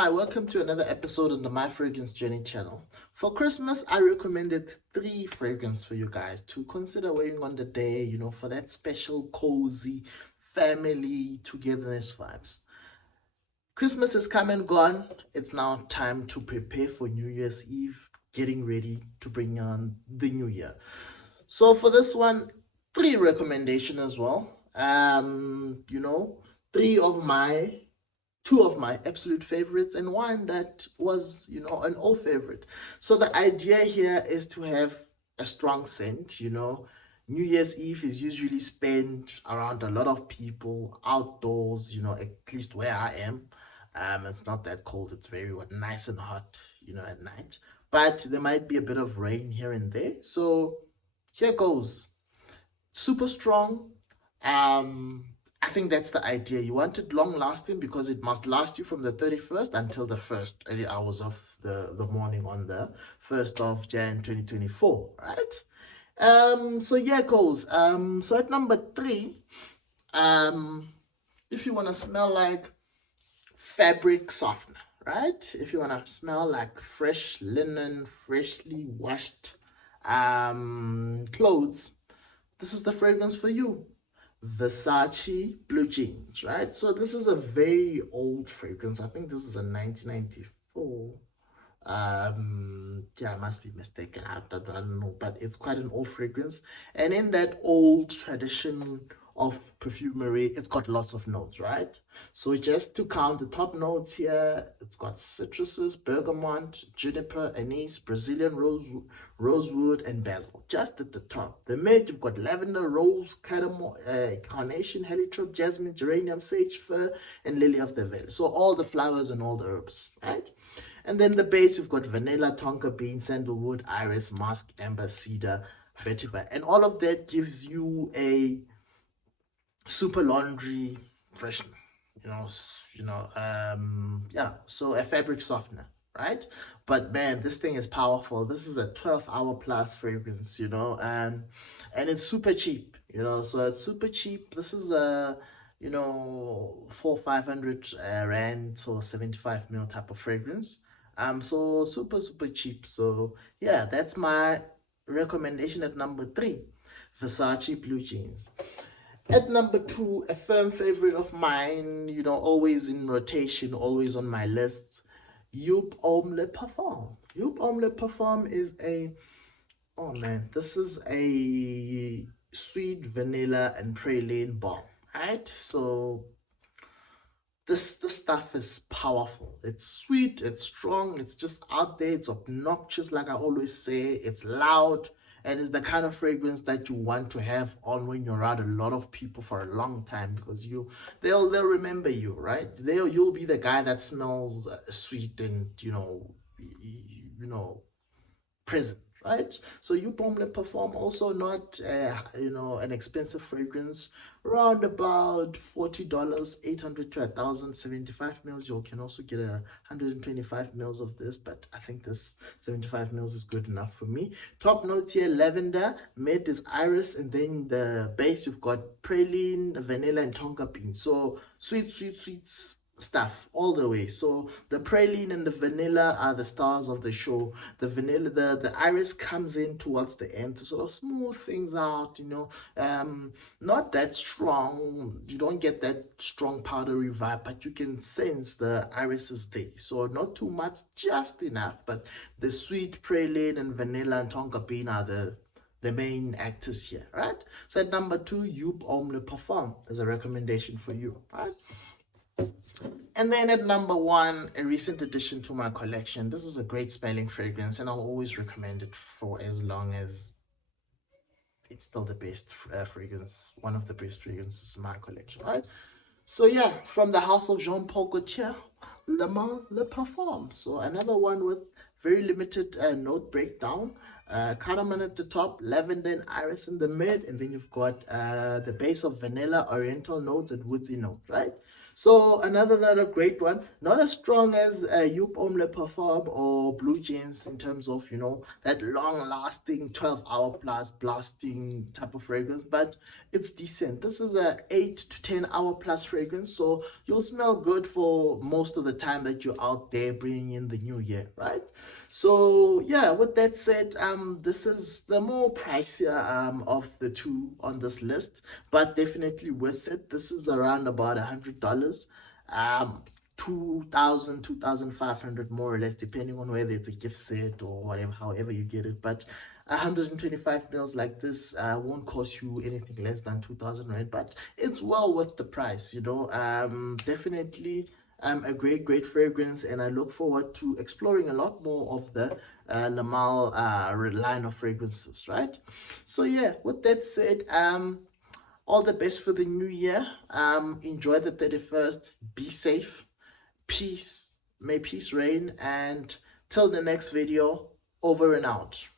Hi, welcome to another episode on the My Fragrance Journey channel. For Christmas, I recommended 3 fragrances for you guys to consider wearing on the day, for that special, cozy, family togetherness vibes. Christmas is come and gone. It's now time to prepare for New Year's Eve, getting ready to bring on the new year. So for this one, 3 recommendations as well. Three of my two of my absolute favorites and one that was an old favorite. So the idea here is to have a strong scent. New Year's Eve is usually spent around a lot of people outdoors, at least where I am. It's not that cold, it's very nice and hot, at night, but there might be a bit of rain here and there. So here goes. Super strong. um I think that's the idea. You want it long lasting because it must last you from the 31st until the first early hours of the morning on the 1st of Jan 2024, right? So yeah, goes. So at number 3, um if you want to smell like fabric softener, right? If you want to smell like fresh linen, freshly washed clothes, this is the fragrance for you. Versace Blue Jeans, right? So this is a very old fragrance. I think this is a 1994. Yeah, I must be mistaken. I don't know, but it's quite an old fragrance. And in that old tradition of perfumery, it's got lots of notes, right? So just to count the top notes here, it's got citruses, bergamot, juniper, anise, Brazilian rosewood, and basil. Just at the top. The mid, you've got lavender, rose, cardamom, carnation, heliotrope, jasmine, geranium, sage, fir, and lily of the valley. So all the flowers and all the herbs, right? And then the base, you've got vanilla, tonka bean, sandalwood, iris, musk, amber, cedar, vetiver. And all of that gives you a super laundry freshener. Yeah, so a fabric softener, right? But man, this thing is powerful. This is a 12-hour plus fragrance, and it's super cheap, so it's super cheap. This is a, 400-500 rand, so 75 mil type of fragrance. So super, super cheap. So yeah, that's my recommendation at number 3, Versace Blue Jeans. At number 2, a firm favorite of mine, always in rotation, always on my lists, Joop Homme Parfum. Joop Homme Parfum is oh man, this is a sweet vanilla and praline bomb, right? So this stuff is powerful. It's sweet, it's strong, it's just out there, it's obnoxious, like I always say, it's loud, and it's the kind of fragrance that you want to have on when you're around a lot of people for a long time, because they'll remember you, right? You'll be the guy that smells sweet and present, right? So you Pomle Perform, also not an expensive fragrance, around about $40, 800 to 1,075 mils. You can also get 125 mils of this, but I think this 75 mils is good enough for me. Top notes here: lavender, mid is iris, and then the base you've got praline, vanilla, and tonka bean. So sweet, sweet, sweet stuff all the way. So the praline and the vanilla are the stars of the show. The vanilla, the iris comes in towards the end to sort of smooth things out, not that strong. You don't get that strong powdery vibe, but you can sense the iris is there. So not too much, just enough. But the sweet praline and vanilla and tonka bean are the main actors here, right? So at number 2, Joop Homme Parfum is a recommendation for you, right? And then at number 1, a recent addition to my collection. This is a great smelling fragrance, and I'll always recommend it for as long as it's still the best fragrance, one of the best fragrances in my collection, right? So yeah, from the house of Jean-Paul Gaultier, Le Mans Le Parfum. So another one with very limited note breakdown. Cardamom at the top, lavender and iris in the mid, and then you've got the base of vanilla, oriental notes, and woodsy notes, right? So another great one, not as strong as Joop Homme Le Parfum or Blue Jeans in terms of, that long-lasting 12-hour plus blasting type of fragrance, but it's decent. This is a 8 to 10 hour plus fragrance, so you'll smell good for most most of the time that you're out there bringing in the new year, right? So yeah, with that said, this is the more pricier of the two on this list, but definitely worth it. This is around about $100, 2,000, 2,500 more or less, depending on whether it's a gift set or whatever, however you get it. But 125 mils like this won't cost you anything less than 2,000 rand, but it's well worth the price, you know. Definitely a great fragrance, and I look forward to exploring a lot more of the Lamal line of fragrances, right? So yeah, with that said, all the best for the new year. Enjoy the 31st. Be safe. Peace. May peace reign. And till the next video, over and out.